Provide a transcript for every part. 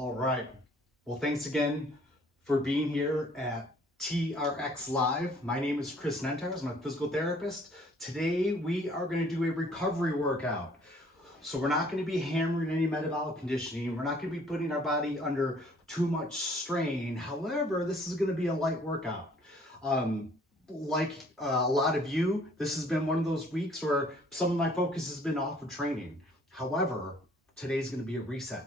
All right. Well, thanks again for being here at TRX Live. My name is Chris Nentars. I'm a physical therapist. Today we are going to do a recovery workout. So we're not going to be hammering any metabolic conditioning. We're not going to be putting our body under too much strain. However, this is going to be a light workout. Like a lot of you, this has been one of those weeks where some of my focus has been off of training. However, today's going to be a reset.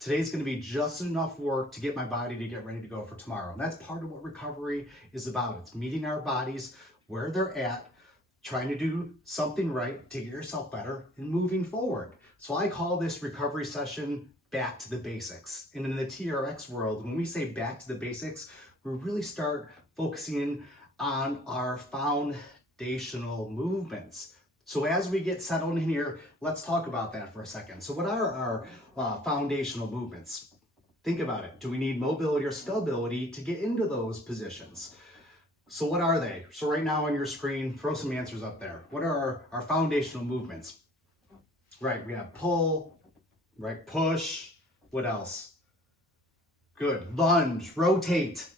Today's going to be just enough work to get my body to get ready to go for tomorrow. And that's part of what recovery is about. It's meeting our bodies where they're at, trying to do something right to get yourself better and moving forward. So I call this recovery session back to the basics. And in the TRX world, when we say back to the basics, we really start focusing on our foundational movements. So as we get settled in here, let's talk about that for a second. So what are our foundational movements? Think about it. Do we need mobility or stability to get into those positions? So what are they? So right now on your screen, throw some answers up there. What are our foundational movements? Right, we have pull, right, push. What else? Good. Lunge, rotate,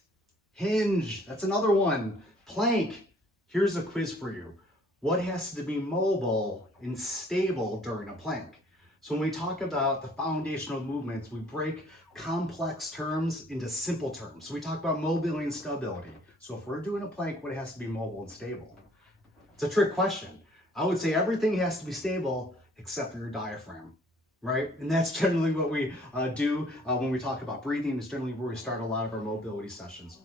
hinge. That's another one. Plank. Here's a quiz for you. What has to be mobile and stable during a plank? So when we talk about the foundational movements, we break complex terms into simple terms. So we talk about mobility and stability. So if we're doing a plank, what has to be mobile and stable? It's a trick question. I would say everything has to be stable except for your diaphragm, right? And that's generally what we do when we talk about breathing. It's generally where we start a lot of our mobility sessions.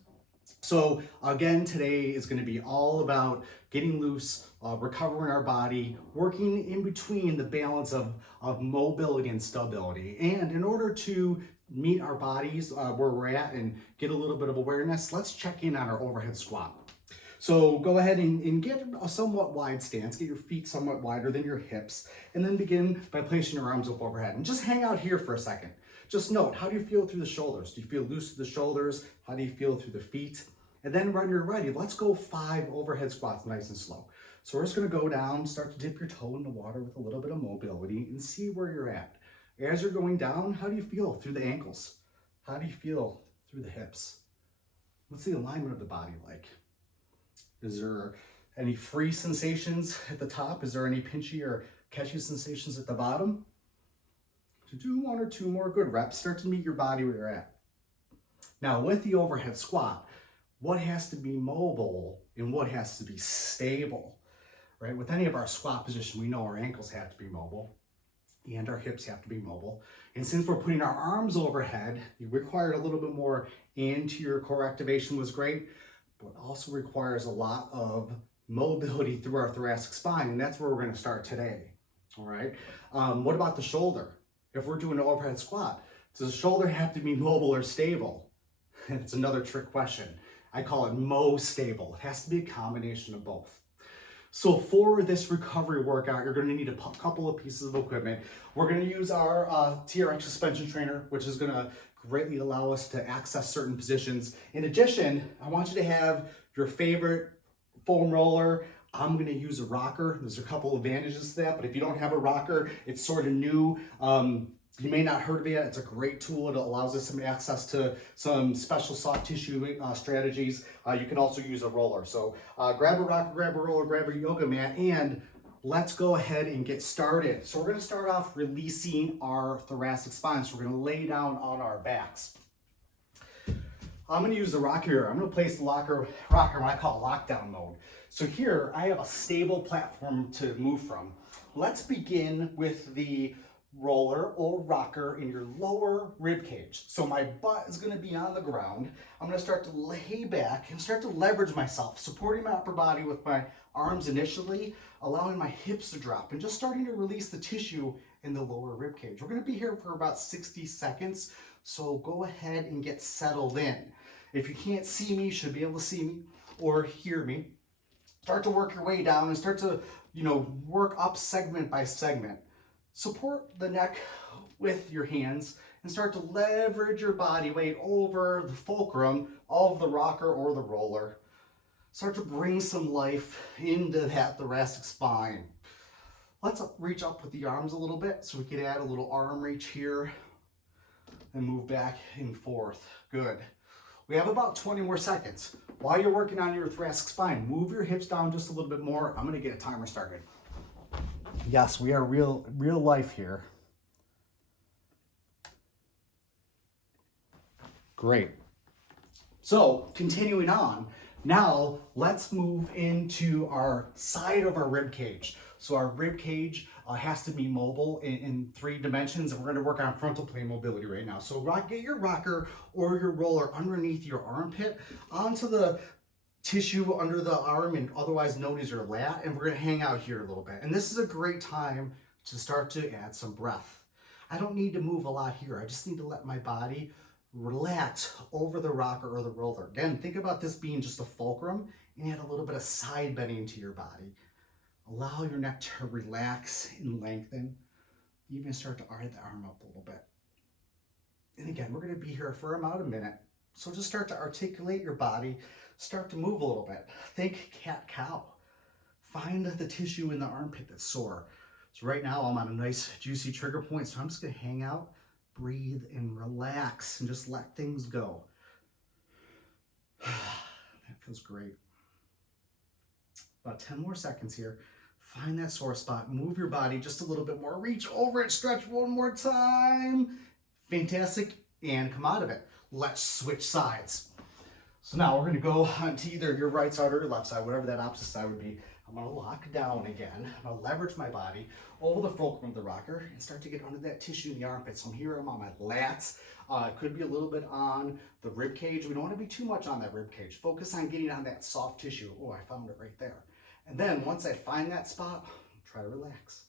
So again, today is going to be all about getting loose, recovering our body, working in between the balance of mobility and stability. And in order to meet our bodies where we're at and get a little bit of awareness, let's check in on our overhead squat. So go ahead and get a somewhat wide stance, get your feet somewhat wider than your hips, and then begin by placing your arms up overhead. And just hang out here for a second. Just note, how do you feel through the shoulders? Do you feel loose through the shoulders? How do you feel through the feet? And then when you're ready, let's go 5 overhead squats nice and slow. So we're just gonna go down, start to dip your toe in the water with a little bit of mobility and see where you're at. As you're going down, how do you feel through the ankles? How do you feel through the hips? What's the alignment of the body like? Is there any free sensations at the top? Is there any pinchy or catchy sensations at the bottom? To do 1 or 2 more good reps, start to meet your body where you're at. Now with the overhead squat, what has to be mobile and what has to be stable, right? With any of our squat position, we know our ankles have to be mobile and our hips have to be mobile. And since we're putting our arms overhead, you required a little bit more anterior core activation was great, but also requires a lot of mobility through our thoracic spine. And that's where we're gonna start today, all right? What about the shoulder? If we're doing an overhead squat, does the shoulder have to be mobile or stable? It's another trick question. I call it mo-stable. It has to be a combination of both. So for this recovery workout, you're going to need a couple of pieces of equipment. We're going to use our TRX suspension trainer, which is going to greatly allow us to access certain positions. In addition, I want you to have your favorite foam roller. I'm going to use a rocker. There's a couple advantages to that, but if you don't have a rocker, it's sort of new. You may not have heard of it yet. It's a great tool. It allows us some access to some special soft tissue strategies. You can also use a roller. So grab a rocker, grab a roller, grab a yoga mat, and let's go ahead and get started. So we're going to start off releasing our thoracic spine. So we're going to lay down on our backs. I'm going to use the rocker here. I'm going to place the rocker in what I call lockdown mode. So here I have a stable platform to move from. Let's begin with the roller or rocker in your lower rib cage. So my butt is going to be on the ground. I'm going to start to lay back and start to leverage myself, supporting my upper body with my arms initially, allowing my hips to drop and just starting to release the tissue in the lower rib cage. We're going to be here for about 60 seconds. So go ahead and get settled in. If you can't see me, you should be able to see me or hear me. Start to work your way down and start to, work up segment by segment. Support the neck with your hands and start to leverage your body weight over the fulcrum of the rocker or the roller. Start to bring some life into that thoracic spine. Let's reach up with the arms a little bit so we could add a little arm reach here. and move back and forth. Good. We have about 20 more seconds. While you're working on your thoracic spine, move your hips down just a little bit more. I'm gonna get a timer started. Yes, we are real life here. Great. So continuing on, now let's move into our side of our rib cage. So our rib cage has to be mobile in 3 dimensions, and we're going to work on frontal plane mobility right now. So get your rocker or your roller underneath your armpit onto the tissue under the arm, and otherwise known as your lat, and we're going to hang out here a little bit. And this is a great time to start to add some breath. I don't need to move a lot here. I just need to let my body relax over the rocker or the roller. Again, think about this being just a fulcrum, and add a little bit of side bending to your body. Allow your neck to relax and lengthen. Even start to arch the arm up a little bit. And again, we're going to be here for about a minute. So just start to articulate your body, start to move a little bit. Think cat-cow. Find the tissue in the armpit that's sore. So right now I'm on a nice juicy trigger point, so I'm just going to hang out, breathe, and relax, and just let things go. That feels great. About 10 more seconds here. Find that sore spot, move your body just a little bit more, reach over it, stretch one more time. Fantastic, and come out of it. Let's switch sides. So now we're gonna go onto either your right side or your left side, whatever that opposite side would be. I'm gonna lock down again. I'm gonna leverage my body over the fulcrum of the rocker and start to get under that tissue in the armpit. So here I'm on my lats. It could be a little bit on the rib cage. We don't wanna be too much on that rib cage. Focus on getting on that soft tissue. Oh, I found it right there. And then once I find that spot, try to relax.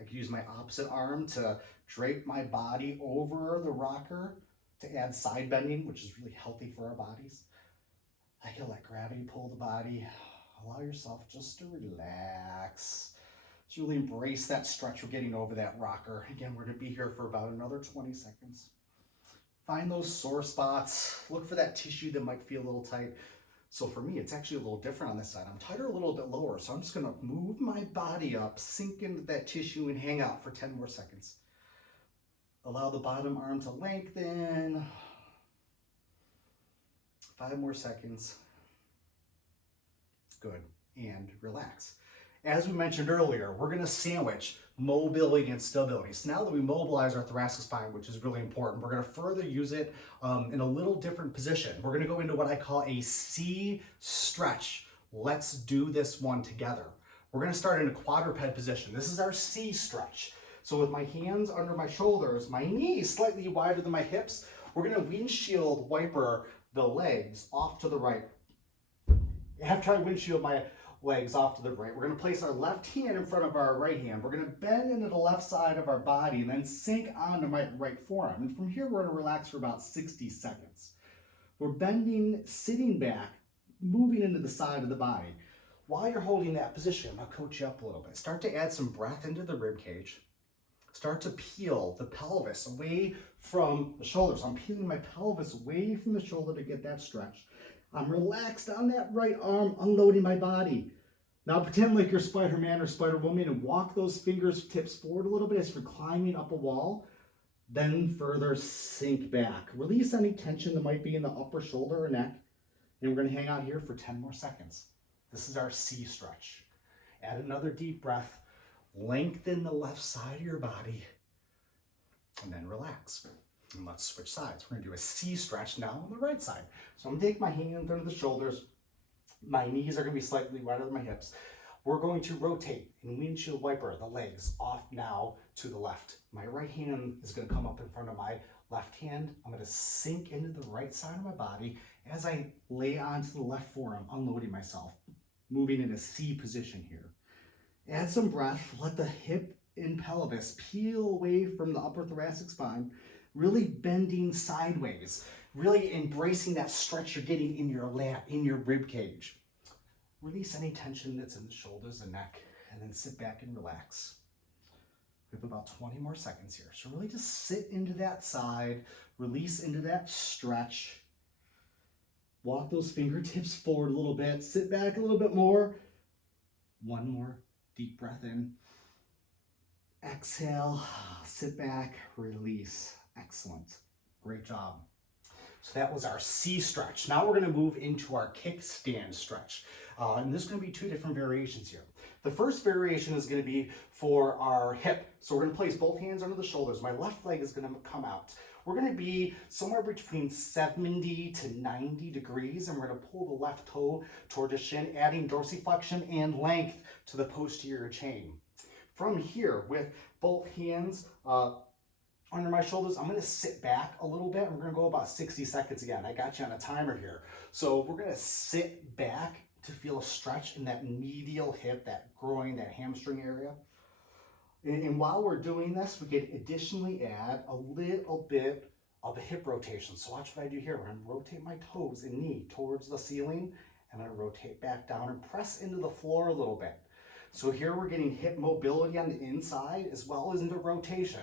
I could use my opposite arm to drape my body over the rocker to add side bending, which is really healthy for our bodies. I can let gravity pull the body. Allow yourself just to relax. Just really embrace that stretch we're getting over that rocker. Again, we're gonna be here for about another 20 seconds. Find those sore spots. Look for that tissue that might feel a little tight. So for me, it's actually a little different on this side. I'm tighter a little bit lower, so I'm just gonna move my body up, sink into that tissue, and hang out for 10 more seconds. Allow the bottom arm to lengthen. 5 more seconds. Good, and relax. As we mentioned earlier, we're gonna sandwich mobility and stability. So now that we mobilize our thoracic spine, which is really important, we're gonna further use it in a little different position. We're gonna go into what I call a C stretch. Let's do this one together. We're gonna start in a quadruped position. This is our C stretch. So with my hands under my shoulders, my knees slightly wider than my hips, we're gonna windshield wiper the legs off to the right. After I windshield my legs off to the right, we're gonna place our left hand in front of our right hand. We're gonna bend into the left side of our body and then sink onto my right forearm. And from here, we're gonna relax for about 60 seconds. We're bending, sitting back, moving into the side of the body. While you're holding that position, I'll coach you up a little bit. Start to add some breath into the rib cage. Start to peel the pelvis away from the shoulders. I'm peeling my pelvis away from the shoulder to get that stretch. I'm relaxed on that right arm, unloading my body. Now pretend like you're Spider-Man or Spider-Woman and walk those fingertips forward a little bit as you're climbing up a wall. Then further sink back. Release any tension that might be in the upper shoulder or neck. And we're gonna hang out here for 10 more seconds. This is our C stretch. Add another deep breath. Lengthen the left side of your body. And then relax. And let's switch sides. We're gonna do a C stretch now on the right side. So I'm gonna take my hands under the shoulders. My knees are gonna be slightly wider than my hips. We're going to rotate and windshield wiper the legs off now to the left. My right hand is gonna come up in front of my left hand. I'm gonna sink into the right side of my body as I lay onto the left forearm, unloading myself, moving in a C position here. Add some breath, let the hip and pelvis peel away from the upper thoracic spine, really bending sideways, really embracing that stretch you're getting in your lat, in your rib cage. Release any tension that's in the shoulders and neck, and then sit back and relax. We have about 20 more seconds here. So really just sit into that side, release into that stretch. Walk those fingertips forward a little bit, sit back a little bit more. One more deep breath in. Exhale, sit back, release. Excellent. Great job. So that was our C stretch. Now we're going to move into our kickstand stretch. And there's going to be two different variations here. The first variation is going to be for our hip. So we're going to place both hands under the shoulders. My left leg is going to come out. We're going to be somewhere between 70 to 90 degrees, and we're going to pull the left toe toward the shin, adding dorsiflexion and length to the posterior chain. From here, with both hands under my shoulders, I'm going to sit back a little bit. We're going to go about 60 seconds again. I got you on a timer here. So we're going to sit back to feel a stretch in that medial hip, that groin, that hamstring area. And while we're doing this, we could additionally add a little bit of a hip rotation. So watch what I do here. I'm going to rotate my toes and knee towards the ceiling. I'm going to rotate back down and press into the floor a little bit. So here we're getting hip mobility on the inside as well as into rotation.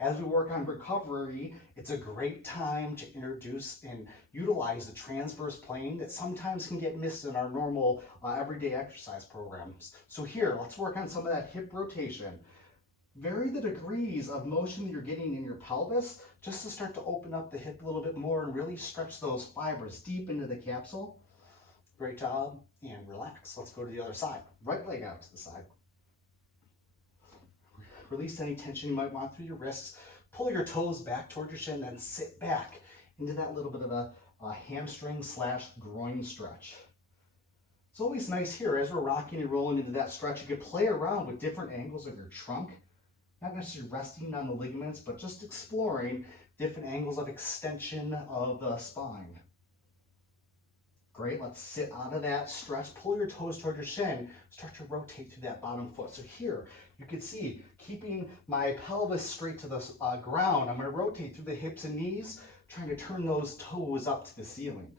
As we work on recovery, it's a great time to introduce and utilize the transverse plane that sometimes can get missed in our normal everyday exercise programs. So here, let's work on some of that hip rotation. Vary the degrees of motion that you're getting in your pelvis just to start to open up the hip a little bit more and really stretch those fibers deep into the capsule. Great job, and relax. Let's go to the other side. Right leg out to the side. Release any tension you might want through your wrists. Pull your toes back toward your shin, then sit back into that little bit of a hamstring / groin stretch. It's always nice here as we're rocking and rolling into that stretch. You can play around with different angles of your trunk, not necessarily resting on the ligaments, but just exploring different angles of extension of the spine. Great, let's sit out of that stretch, pull your toes toward your shin, start to rotate through that bottom foot. So here, you can see, keeping my pelvis straight to the ground, I'm gonna rotate through the hips and knees, trying to turn those toes up to the ceiling.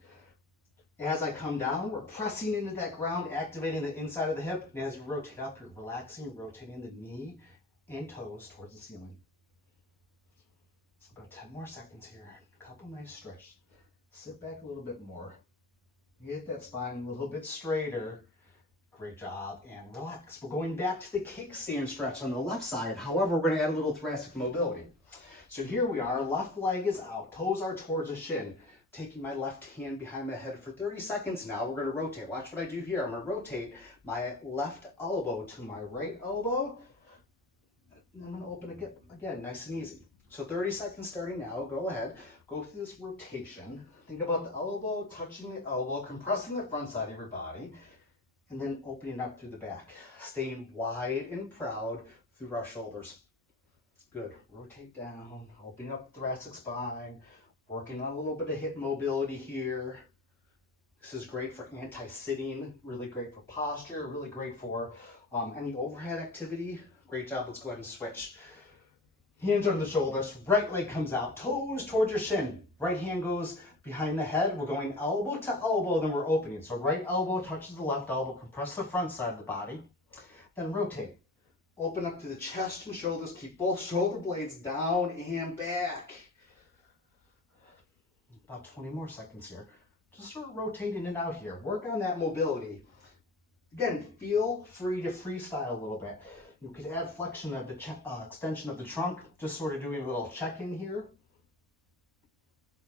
As I come down, we're pressing into that ground, activating the inside of the hip, and as you rotate up, you're relaxing, rotating the knee and toes towards the ceiling. About 10 more seconds here, a couple nice stretches. Sit back a little bit more. Get that spine a little bit straighter. Great job, and relax. We're going back to the kickstand stretch on the left side. However, we're going to add a little thoracic mobility. So here we are, left leg is out, toes are towards the shin. Taking my left hand behind my head for 30 seconds now, we're going to rotate. Watch what I do here. I'm going to rotate my left elbow to my right elbow. And I'm going to open it again, nice and easy. So 30 seconds starting now. Go ahead. Go through this rotation. Think about the elbow touching the elbow, compressing the front side of your body, and then opening up through the back. Staying wide and proud through our shoulders. Good. Rotate down, opening up the thoracic spine, working on a little bit of hip mobility here. This is great for anti-sitting, really great for posture, really great for any overhead activity. Great job. Let's go ahead and switch. Hands under the shoulders, right leg comes out, toes towards your shin. Right hand goes behind the head. We're going elbow to elbow, then we're opening. So right elbow touches the left elbow, compress the front side of the body, then rotate. Open up to the chest and shoulders, keep both shoulder blades down and back. About 20 more seconds here. Just sort of rotating in and out here. Work on that mobility. Again, feel free to freestyle a little bit. You could add flexion of the extension of the trunk, just sort of doing a little check-in here.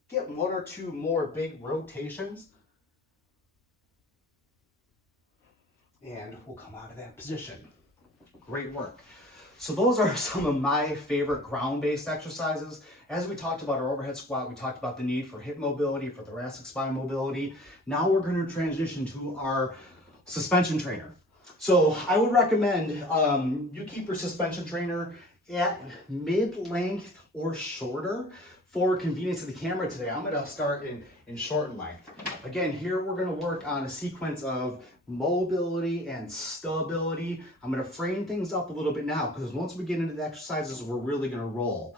Get one or two more big rotations. And we'll come out of that position. Great work. So those are some of my favorite ground-based exercises. As we talked about our overhead squat, we talked about the need for hip mobility, for thoracic spine mobility. Now we're going to transition to our suspension trainer. So I would recommend you keep your suspension trainer at mid-length or shorter. For convenience of the camera today, I'm going to start in short length. Again, here we're going to work on a sequence of mobility and stability. I'm going to frame things up a little bit now because once we get into the exercises, we're really going to roll.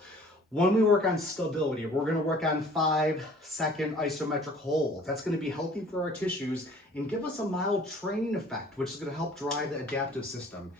When we work on stability, we're going to work on 5-second isometric holds. That's going to be healthy for our tissues and give us a mild training effect, which is going to help drive the adaptive system.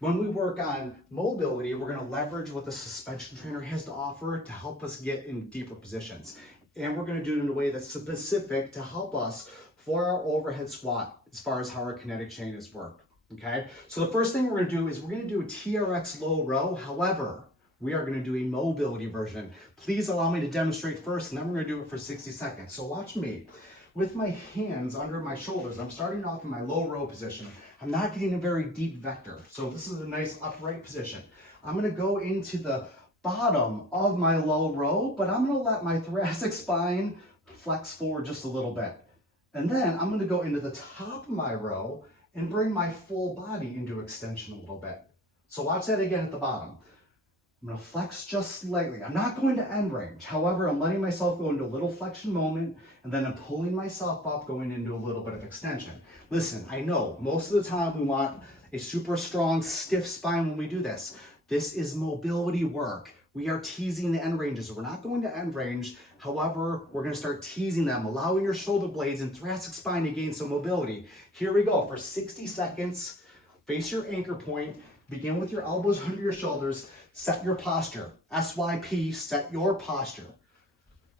When we work on mobility, we're going to leverage what the suspension trainer has to offer to help us get in deeper positions. And we're going to do it in a way that's specific to help us for our overhead squat as far as how our kinetic chain is worked. Okay, so the first thing we're going to do is we're going to do a TRX low row. However, We are going to do a mobility version. Please allow me to demonstrate first, and then we're going to do it for 60 seconds. So watch me. With my hands under my shoulders, I'm starting off in my low row position. I'm not getting a very deep vector, so this is a nice upright position. I'm going to go into the bottom of my low row, but I'm going to let my thoracic spine flex forward just a little bit. And then I'm going to go into the top of my row and bring my full body into extension a little bit. So watch that again at the bottom. I'm going to flex just slightly. I'm not going to end range. However, I'm letting myself go into a little flexion moment, and then I'm pulling myself up, going into a little bit of extension. Listen, I know most of the time we want a super strong, stiff spine when we do this. This is mobility work. We are teasing the end ranges. We're not going to end range. However, we're going to start teasing them, allowing your shoulder blades and thoracic spine to gain some mobility. Here we go for 60 seconds. Face your anchor point. Begin with your elbows under your shoulders. Set your posture. SYP, set your posture.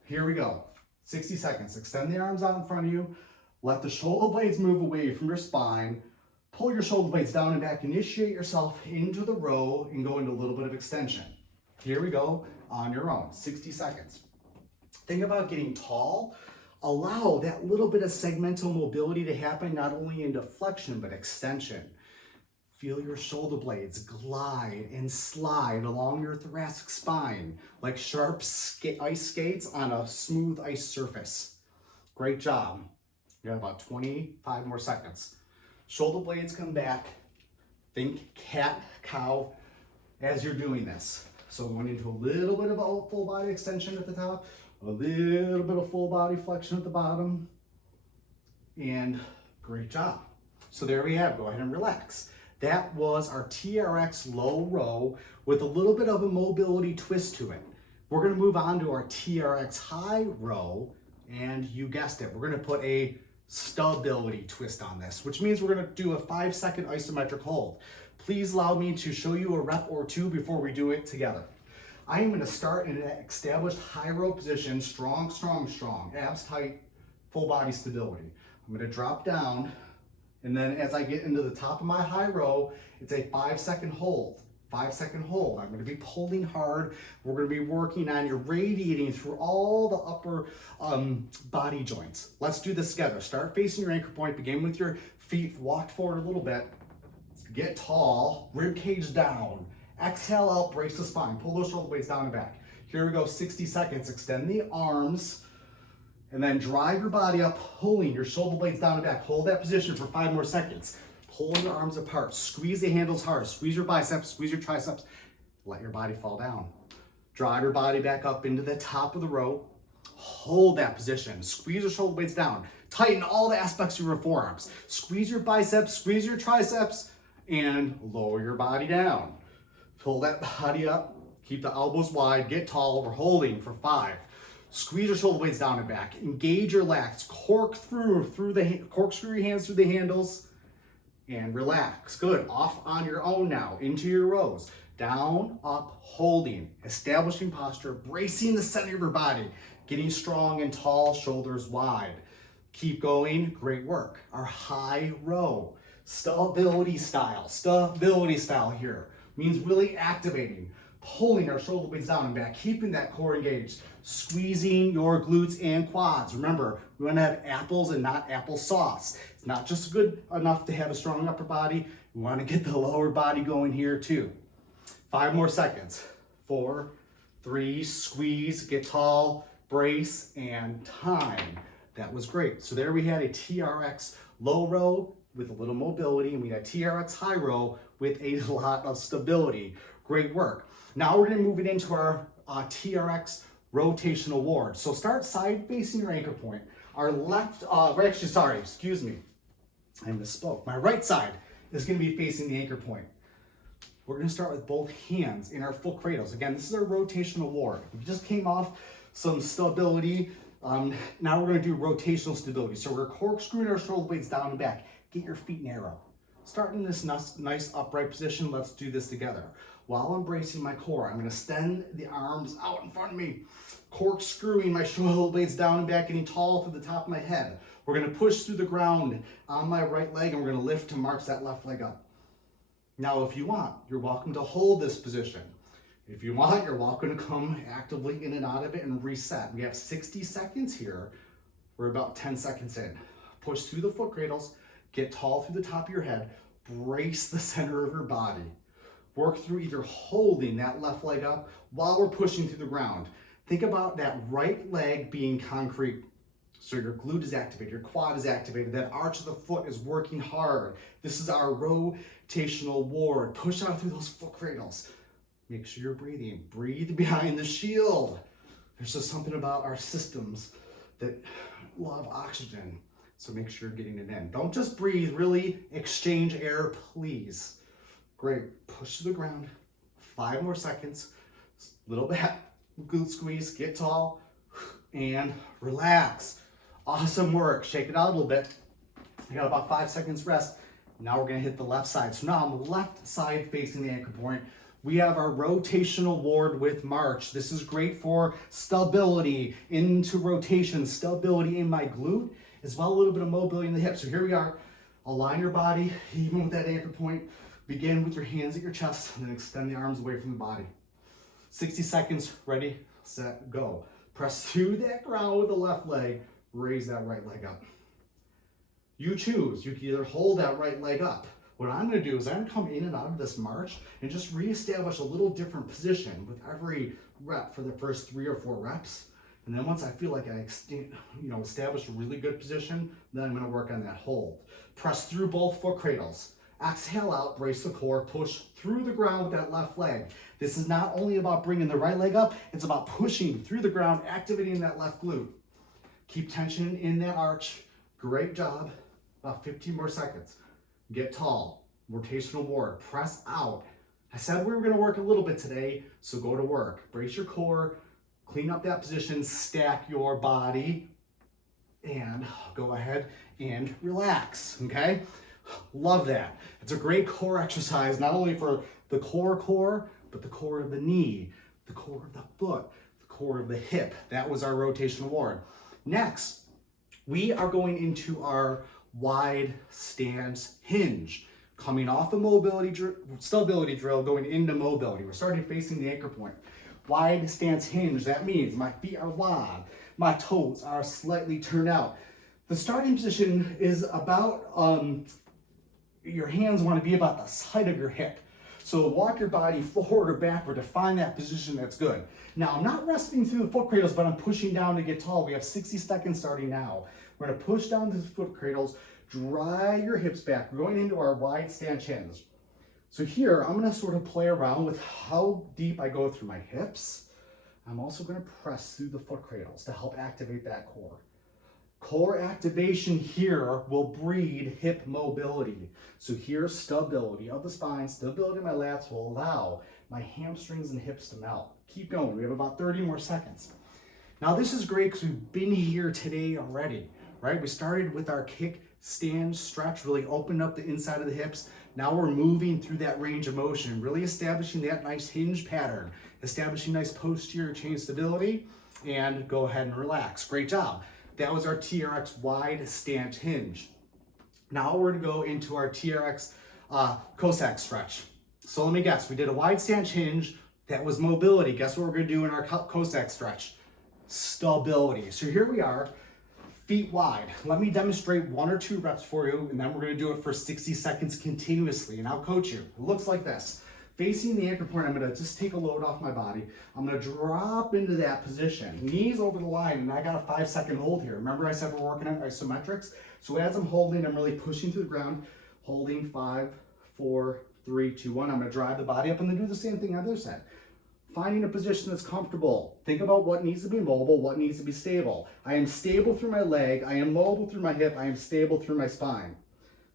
Here we go. 60 seconds. Extend the arms out in front of you. Let the shoulder blades move away from your spine. Pull your shoulder blades down and back. Initiate yourself into the row and go into a little bit of extension. Here we go on your own. 60 seconds. Think about getting tall. Allow that little bit of segmental mobility to happen, not only into flexion, but extension. Feel your shoulder blades glide and slide along your thoracic spine like sharp ice skates on a smooth ice surface. Great job. You got about 25 more seconds. Shoulder blades come back. Think cat, cow as you're doing this. So going into a little bit of a full body extension at the top, a little bit of full body flexion at the bottom, and great job. So there we have it. Go ahead and relax. That was our TRX low row with a little bit of a mobility twist to it. We're going to move on to our TRX high row, and you guessed it, we're going to put a stability twist on this, which means we're going to do a 5-second isometric hold. Please allow me to show you a rep or two before we do it together. I am going to start in an established high row position, strong, strong, strong, abs tight, full body stability. I'm going to drop down. And then as I get into the top of my high row, it's a 5-second hold. 5-second hold. I'm going to be pulling hard. We're going to be working on irradiating through all the upper body joints. Let's do this together. Start facing your anchor point. Begin with your feet walked forward a little bit. Get tall. Rib cage down. Exhale out. Brace the spine. Pull those shoulder blades down and back. Here we go. 60 seconds. Extend the arms. And then drive your body up, pulling your shoulder blades down and back. Hold that position for 5 more seconds. Pull your arms apart. Squeeze the handles hard. Squeeze your biceps, squeeze your triceps. Let your body fall down. Drive your body back up into the top of the row. Hold that position. Squeeze your shoulder blades down. Tighten all the aspects of your forearms. Squeeze your biceps, squeeze your triceps, and lower your body down. Pull that body up. Keep the elbows wide. Get tall. We're holding for 5. Squeeze your shoulder blades down and back. Engage your lats. Corkscrew your hands through the handles and relax. Good. Off on your own now. Into your rows. Down, up, holding. Establishing posture. Bracing the center of your body. Getting strong and tall, shoulders wide. Keep going. Great work. Our high row. Stability style. Stability style here. Means really activating. Pulling our shoulder blades down and back, keeping that core engaged, squeezing your glutes and quads. Remember, we want to have apples and not applesauce. It's not just good enough to have a strong upper body. We want to get the lower body going here too. 5 more seconds. 4, 3, squeeze, get tall, brace, and time. That was great. So there we had a TRX low row with a little mobility, and we had TRX high row with a lot of stability. Great work. Now we're going to move it into our TRX rotational ward. So start side facing your anchor point. Our left, excuse me, I misspoke. My right side is going to be facing the anchor point. We're going to start with both hands in our full cradles. Again, this is our rotational ward. We just came off some stability. Now we're going to do rotational stability. So we're corkscrewing our shoulder blades down and back. Get your feet narrow. Start in this nice upright position. Let's do this together. While I'm bracing my core, I'm going to extend the arms out in front of me, corkscrewing my shoulder blades down and back, getting tall through the top of my head. We're going to push through the ground on my right leg, and we're going to lift to march that left leg up. Now, if you want, you're welcome to hold this position. If you want, you're welcome to come actively in and out of it and reset. We have 60 seconds here. We're about 10 seconds in. Push through the foot cradles, get tall through the top of your head, brace the center of your body. Work through either holding that left leg up while we're pushing through the ground. Think about that right leg being concrete. So your glute is activated, your quad is activated, that arch of the foot is working hard. This is our rotational ward. Push out through those foot cradles. Make sure you're breathing. Breathe behind the shield. There's just something about our systems that love oxygen. So make sure you're getting it in. Don't just breathe, really exchange air, please. Great, push to the ground. 5 more seconds. Little bit, glute squeeze, get tall, and relax. Awesome work. Shake it out a little bit. You got about 5 seconds rest. Now we're gonna hit the left side. So now on the left side facing the anchor point, we have our rotational ward with march. This is great for stability into rotation, stability in my glute, as well a little bit of mobility in the hips. So here we are. Align your body, even with that anchor point. Begin with your hands at your chest and then extend the arms away from the body. 60 seconds, ready, set, go. Press through that ground with the left leg, raise that right leg up. You choose, you can either hold that right leg up. What I'm gonna do is I'm gonna come in and out of this march and just reestablish a little different position with every rep for the first 3 or 4 reps. And then once I feel like I established a really good position, then I'm gonna work on that hold. Press through both foot cradles. Exhale out, brace the core, push through the ground with that left leg. This is not only about bringing the right leg up, it's about pushing through the ground, activating that left glute. Keep tension in that arch. Great job. About 15 more seconds. Get tall. Rotational ward. Press out. I said we were going to work a little bit today, so go to work. Brace your core, clean up that position, stack your body, and go ahead and relax, okay? Love that. It's a great core exercise, not only for the core, but the core of the knee, the core of the foot, the core of the hip. That was our rotational ward. Next, we are going into our wide stance hinge. Coming off a stability drill, going into mobility. We're starting facing the anchor point. Wide stance hinge, that means my feet are wide, my toes are slightly turned out. The starting position is about, your hands want to be about the height of your hip. So walk your body forward or backward to find that position that's good. Now, I'm not resting through the foot cradles, but I'm pushing down to get tall. We have 60 seconds starting now. We're gonna push down to the foot cradles, drive your hips back. We're going into our wide stance hinge. So here, I'm gonna sort of play around with how deep I go through my hips. I'm also gonna press through the foot cradles to help activate that core. Core activation here will breed hip mobility. So here, stability of the spine, stability of my lats will allow my hamstrings and hips to melt. Keep going, we have about 30 more seconds. Now this is great because we've been here today already, right? We started with our kick, stand, stretch, really opened up the inside of the hips. Now we're moving through that range of motion, really establishing that nice hinge pattern, establishing nice posterior chain stability, and go ahead and relax. Great job. That was our TRX wide stance hinge. Now we're gonna go into our TRX Cossack stretch. So let me guess, we did a wide stance hinge, that was mobility. Guess what we're gonna do in our Cossack stretch? Stability. So here we are, feet wide. Let me demonstrate 1 or 2 reps for you, and then we're gonna do it for 60 seconds continuously, and I'll coach you. It looks like this. Facing the anchor point, I'm gonna just take a load off my body. I'm gonna drop into that position. Knees over the line, and I got a 5-second hold here. Remember I said we're working on isometrics? So as I'm holding, I'm really pushing to the ground, holding 5, 4, 3, 2, 1. I'm gonna drive the body up and then do the same thing on the other side. Finding a position that's comfortable. Think about what needs to be mobile, what needs to be stable. I am stable through my leg, I am mobile through my hip, I am stable through my spine.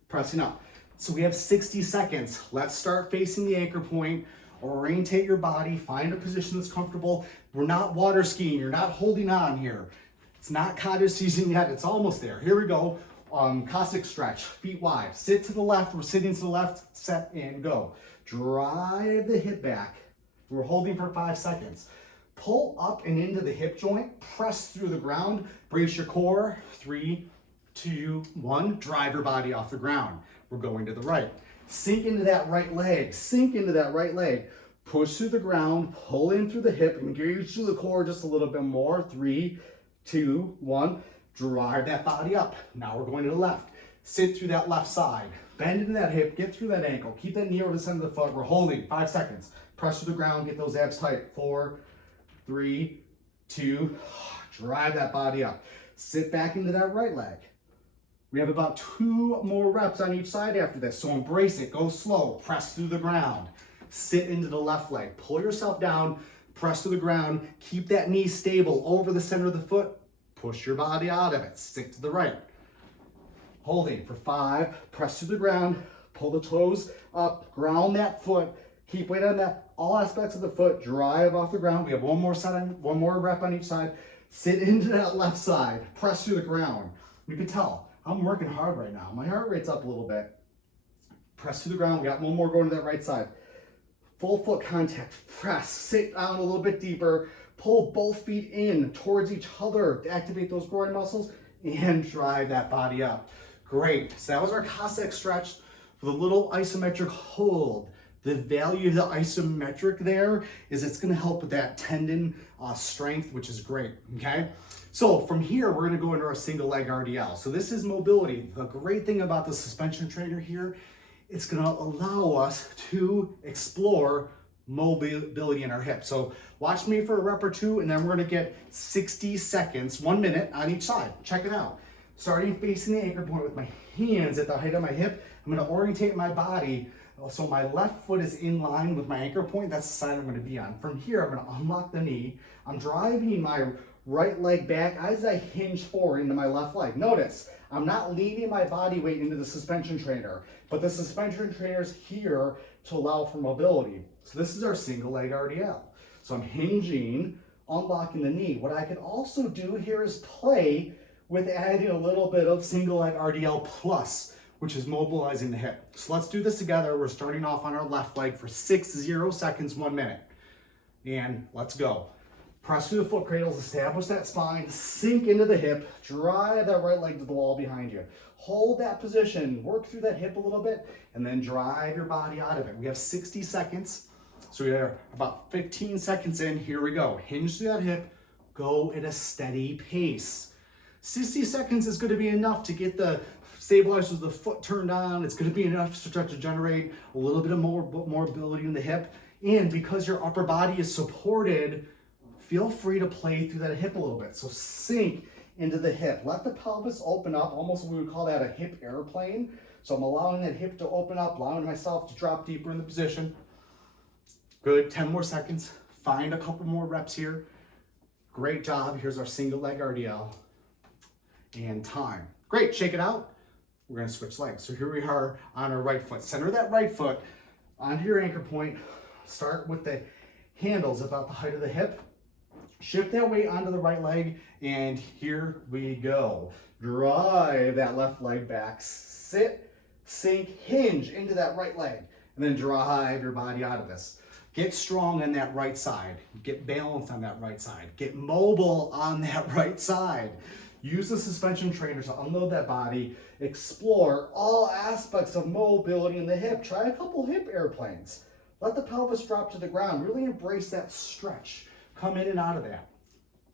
Pressing up. So we have 60 seconds. Let's start facing the anchor point. Orientate your body, find a position that's comfortable. We're not water skiing, you're not holding on here. It's not cottage season yet, it's almost there. Here we go. Cossack stretch, feet wide. Sit to the left, we're sitting to the left, set and go. Drive the hip back. We're holding for 5 seconds. Pull up and into the hip joint, press through the ground, brace your core. 3, 2, 1, drive your body off the ground. We're going to the right. Sink into that right leg, sink into that right leg. push through the ground, pull in through the hip, engage through the core just a little bit more. 3, 2, 1. Drive that body up. Now we're going to the left. Sit through that left side. Bend into that hip, get through that ankle. Keep that knee over the center of the foot. We're holding 5 seconds. Press to the ground, get those abs tight. 4, 3, 2, drive that body up. Sit back into that right leg. We have about 2 more reps on each side after this, so embrace it. Go slow, press through the ground. Sit into the left leg. Pull yourself down, press to the ground. Keep that knee stable over the center of the foot. Push your body out of it. Stick to the right. Holding for 5, press to the ground, pull the toes up, ground that foot, keep weight on that, all aspects of the foot, drive off the ground. We have one more rep on each side. Sit into that left side, press to the ground. You can tell, I'm working hard right now. My heart rate's up a little bit. Press to the ground, we got one more going to that right side. Full foot contact, press, sit down a little bit deeper, pull both feet in towards each other to activate those groin muscles and drive that body up. Great, so that was our Cossack stretch with a little isometric hold. The value of the isometric there is it's gonna help with that tendon strength, which is great, okay? So from here, we're gonna go into our single leg RDL. So this is mobility. The great thing about the suspension trainer here, it's gonna allow us to explore mobility in our hips. So watch me for a rep or 2, and then we're gonna get 60 seconds, 1 minute on each side. Check it out. Starting facing the anchor point with my hands at the height of my hip, I'm gonna orientate my body so my left foot is in line with my anchor point. That's the side I'm gonna be on. From here, I'm gonna unlock the knee. I'm driving my right leg back as I hinge forward into my left leg. Notice, I'm not leaning my body weight into the suspension trainer, but the suspension trainer is here to allow for mobility. So this is our single leg RDL. So I'm hinging, unlocking the knee. What I can also do here is play with adding a little bit of single leg RDL plus, which is mobilizing the hip. So let's do this together. We're starting off on our left leg for 60 seconds, 1 minute. And let's go. Press through the foot cradles, establish that spine, sink into the hip, drive that right leg to the wall behind you. Hold that position, work through that hip a little bit, and then drive your body out of it. We have 60 seconds. So we are about 15 seconds in. Here we go. Hinge through that hip, go at a steady pace. 60 seconds is going to be enough to get the stabilizers of the foot turned on. It's going to be enough to start to generate a little bit of more mobility in the hip. And because your upper body is supported, feel free to play through that hip a little bit. So sink into the hip. Let the pelvis open up, almost we would call that a hip airplane. So I'm allowing that hip to open up, allowing myself to drop deeper in the position. Good, 10 more seconds. Find a couple more reps here. Great job. Here's our single leg RDL. And time. Great, shake it out. We're gonna switch legs. So here we are on our right foot. Center that right foot onto your anchor point. Start with the handles about the height of the hip. Shift that weight onto the right leg, and here we go. Drive that left leg back. Sit, sink, hinge into that right leg, and then drive your body out of this. Get strong on that right side. Get balanced on that right side. Get mobile on that right side. Use the suspension trainer to unload that body. Explore all aspects of mobility in the hip. Try a couple hip airplanes. Let the pelvis drop to the ground. Really embrace that stretch. Come in and out of that.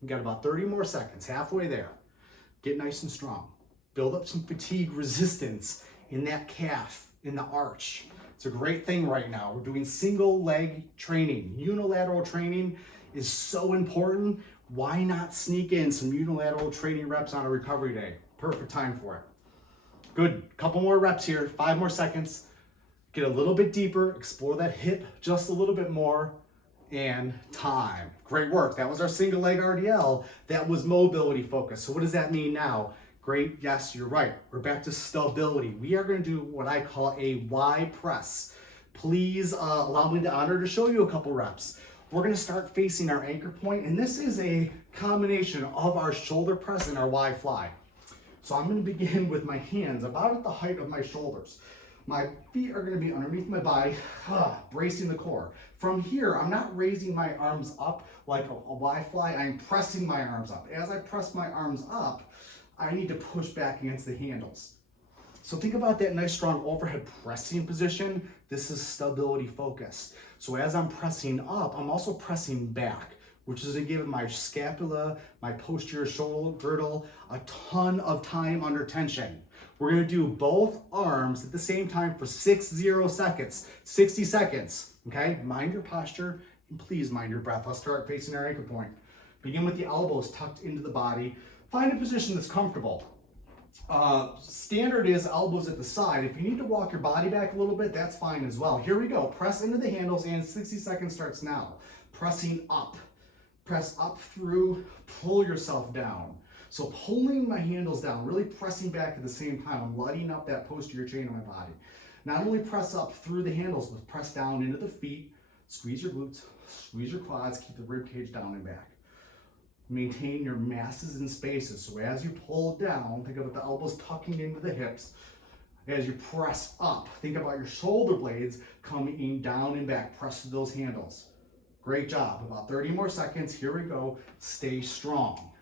You got about 30 more seconds, halfway there. Get nice and strong. Build up some fatigue resistance in that calf, in the arch. It's a great thing right now. We're doing single leg training. Unilateral training is so important. Why not sneak in some unilateral training reps on a recovery day? Perfect time for it. Good, couple more reps here, 5 more seconds. Get a little bit deeper, explore that hip just a little bit more, and time. Great work. That was our single leg RDL. That was mobility focused. So what does that mean now? Great, yes, you're right. We're back to stability. We are gonna do what I call a Y press. Please allow me the honor to show you a couple reps. We're gonna start facing our anchor point, and this is a combination of our shoulder press and our Y fly. So I'm gonna begin with my hands about at the height of my shoulders. My feet are gonna be underneath my body, bracing the core. From here, I'm not raising my arms up like a Y fly, I'm pressing my arms up. As I press my arms up, I need to push back against the handles. So think about that nice strong overhead pressing position. This is stability focused. So as I'm pressing up, I'm also pressing back, which is gonna give my scapula, my posterior shoulder girdle, a ton of time under tension. We're gonna do both arms at the same time for 60 seconds, 60 seconds, okay? Mind your posture, and please mind your breath. Let's start facing our anchor point. Begin with the elbows tucked into the body. Find a position that's comfortable. Standard is elbows at the side. If you need to walk your body back a little bit, that's fine as well. Here we go. Press into the handles and 60 seconds starts now. Pressing up. Press up through, pull yourself down. So pulling my handles down, really pressing back at the same time. I'm lighting up that posterior chain of my body. Not only press up through the handles, but press down into the feet. Squeeze your glutes, squeeze your quads, keep the rib cage down and back. Maintain your masses and spaces. So as you pull down, think about the elbows tucking into the hips. As you press up, think about your shoulder blades coming down and back. Press through those handles. Great job. About 30 more seconds. Here we go. Stay strong.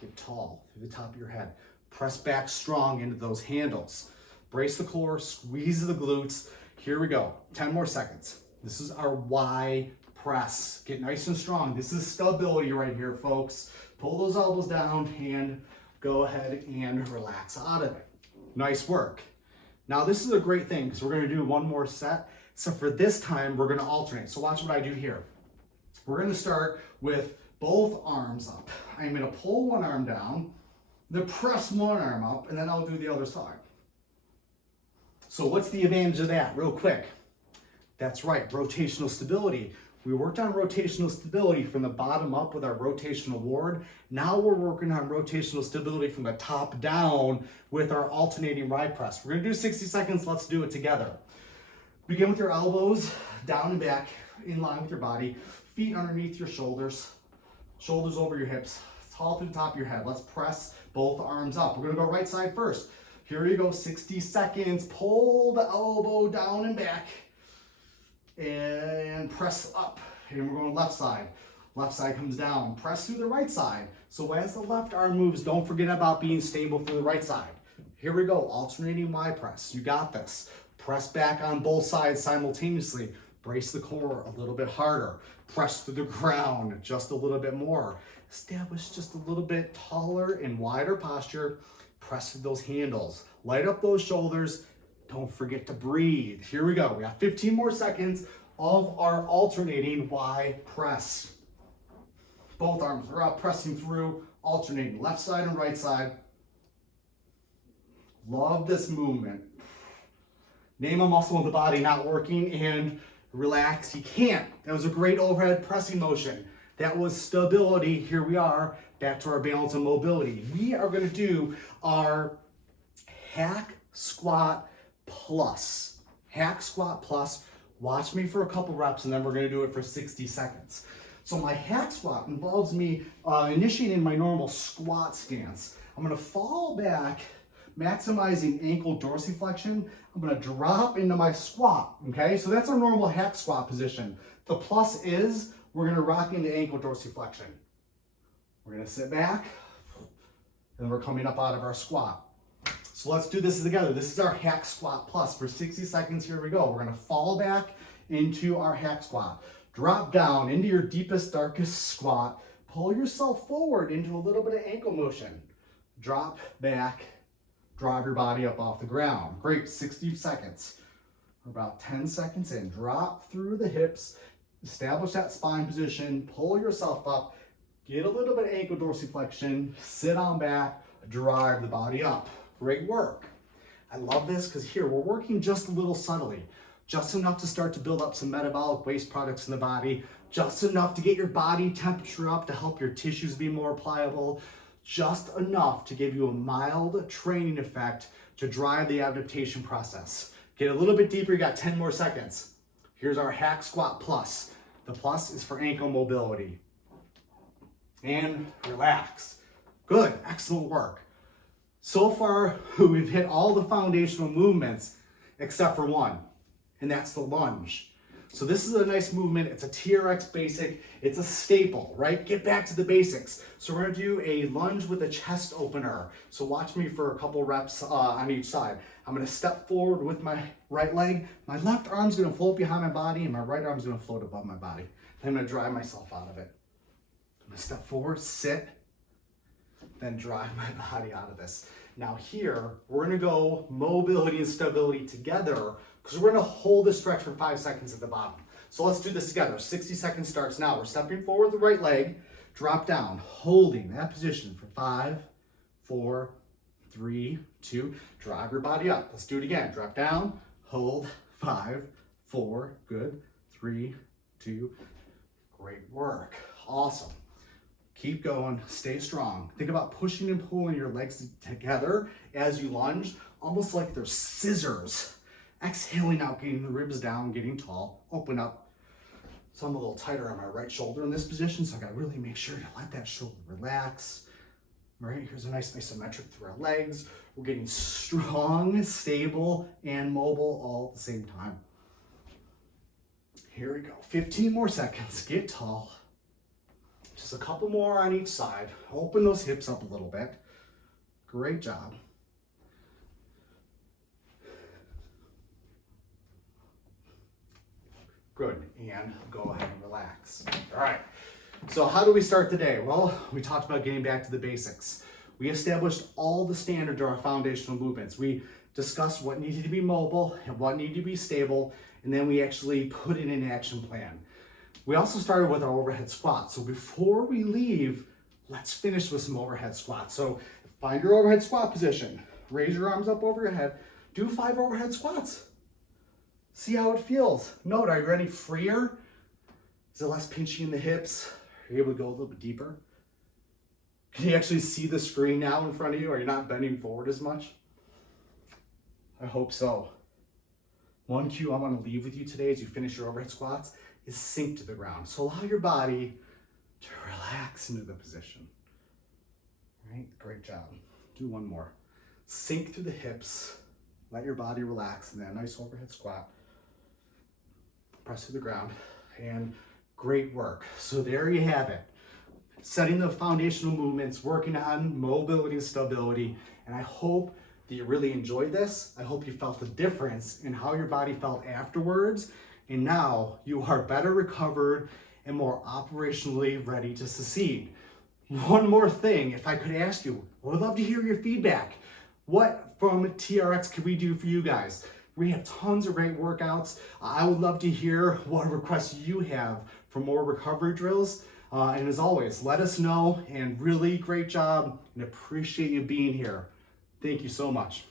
Get tall through the top of your head. Press back strong into those handles. Brace the core, squeeze the glutes. Here we go. 10 more seconds. This is our Y press. Get nice and strong. This is stability right here, folks. Pull those elbows down and go ahead and relax out of it. Nice work. Now this is a great thing because we're going to do one more set. So for this time, we're going to alternate. So watch what I do here. We're going to start with both arms up. I'm going to pull one arm down, then press one arm up, and then I'll do the other side. So what's the advantage of that? Real quick. That's right, rotational stability. We worked on rotational stability from the bottom up with our rotational ward. Now we're working on rotational stability from the top down with our alternating ride press. We're going to do 60 seconds. Let's do it together. Begin with your elbows down and back in line with your body. Feet underneath your shoulders. Shoulders over your hips. Tall through the top of your head. Let's press both arms up. We're going to go right side first. Here you go, 60 seconds. Pull the elbow down and back. And press up. And we're going left side. Left side comes down. Press through the right side. So as the left arm moves, don't forget about being stable through the right side. Here we go, alternating Y press. You got this. Press back on both sides simultaneously. Brace the core a little bit harder. Press through the ground just a little bit more. Establish just a little bit taller and wider posture. Press through those handles. Light up those shoulders. Don't forget to breathe. Here we go. We got 15 more seconds of our alternating Y press. Both arms are up, pressing through, alternating left side and right side. Love this movement. Name a muscle in the body not working and relax. You can't. That was a great overhead pressing motion. That was stability. Here we are, back to our balance and mobility. We are going to do our hack squat plus. Hack squat plus. Watch me for a couple reps and then we're going to do it for 60 seconds. So my hack squat involves me initiating my normal squat stance. I'm going to fall back, maximizing ankle dorsiflexion. I'm going to drop into my squat, okay? So that's our normal hack squat position. The plus is we're going to rock into ankle dorsiflexion. We're going to sit back, and we're coming up out of our squat. So let's do this together. This is our hack squat plus. For 60 seconds, here we go. We're going to fall back into our hack squat. Drop down into your deepest, darkest squat. Pull yourself forward into a little bit of ankle motion. Drop back. Drive your body up off the ground. Great, 60 seconds. We're about 10 seconds in. Drop through the hips. Establish that spine position. Pull yourself up. Get a little bit of ankle dorsiflexion. Sit on back. Drive the body up. Great work. I love this because here we're working just a little subtly. Just enough to start to build up some metabolic waste products in the body. Just enough to get your body temperature up to help your tissues be more pliable. Just enough to give you a mild training effect to drive the adaptation process. Get a little bit deeper, you got 10 more seconds. Here's our hack squat plus. The plus is for ankle mobility. And relax. Good, excellent work. So far, we've hit all the foundational movements except for one, and that's the lunge. So this is a nice movement. It's a TRX basic. It's a staple, right? Get back to the basics. So we're gonna do a lunge with a chest opener. So watch me for a couple reps on each side. I'm gonna step forward with my right leg. My left arm's gonna float behind my body and my right arm's gonna float above my body. Then I'm gonna drive myself out of it. I'm gonna step forward, sit, then drive my body out of this. Now here, we're gonna go mobility and stability together because we're gonna hold this stretch for 5 seconds at the bottom. So let's do this together. 60 seconds starts now. We're stepping forward with the right leg, drop down, holding that position for 5, 4, 3, 2, drive your body up. Let's do it again. Drop down, hold, 5, 4, good, 3, 2, great work. Awesome. Keep going, stay strong. Think about pushing and pulling your legs together as you lunge, almost like they're scissors. Exhaling out, getting the ribs down, getting tall, open up. So I'm a little tighter on my right shoulder in this position, so I gotta really make sure to let that shoulder relax. Right, here's a nice isometric through our legs. We're getting strong, stable, and mobile all at the same time. Here we go, 15 more seconds, get tall. Just a couple more on each side. Open those hips up a little bit. Great job. Good, and go ahead and relax. All right, so how do we start the day? Well, we talked about getting back to the basics. We established all the standards of our foundational movements. We discussed what needed to be mobile and what needed to be stable, and then we actually put in an action plan. We also started with our overhead squats. So before we leave, let's finish with some overhead squats. So find your overhead squat position. Raise your arms up over your head. Do 5 overhead squats. See how it feels. Note, are you any freer? Is it less pinchy in the hips? Are you able to go a little bit deeper? Can you actually see the screen now in front of you? Are you not bending forward as much? I hope so. One cue I want to leave with you today as you finish your overhead squats is sink to the ground. So allow your body to relax into the position. All right, great job. Do one more. Sink through the hips, let your body relax, and then a nice overhead squat. Press through the ground, and great work. So there you have it. Setting the foundational movements, working on mobility and stability, and I hope that you really enjoyed this. I hope you felt the difference in how your body felt afterwards. And now you are better recovered and more operationally ready to succeed. One more thing, if I could ask you, I would love to hear your feedback. What from TRX can we do for you guys? We have tons of great workouts. I would love to hear what requests you have for more recovery drills. And as always, let us know, and really great job, and appreciate you being here. Thank you so much.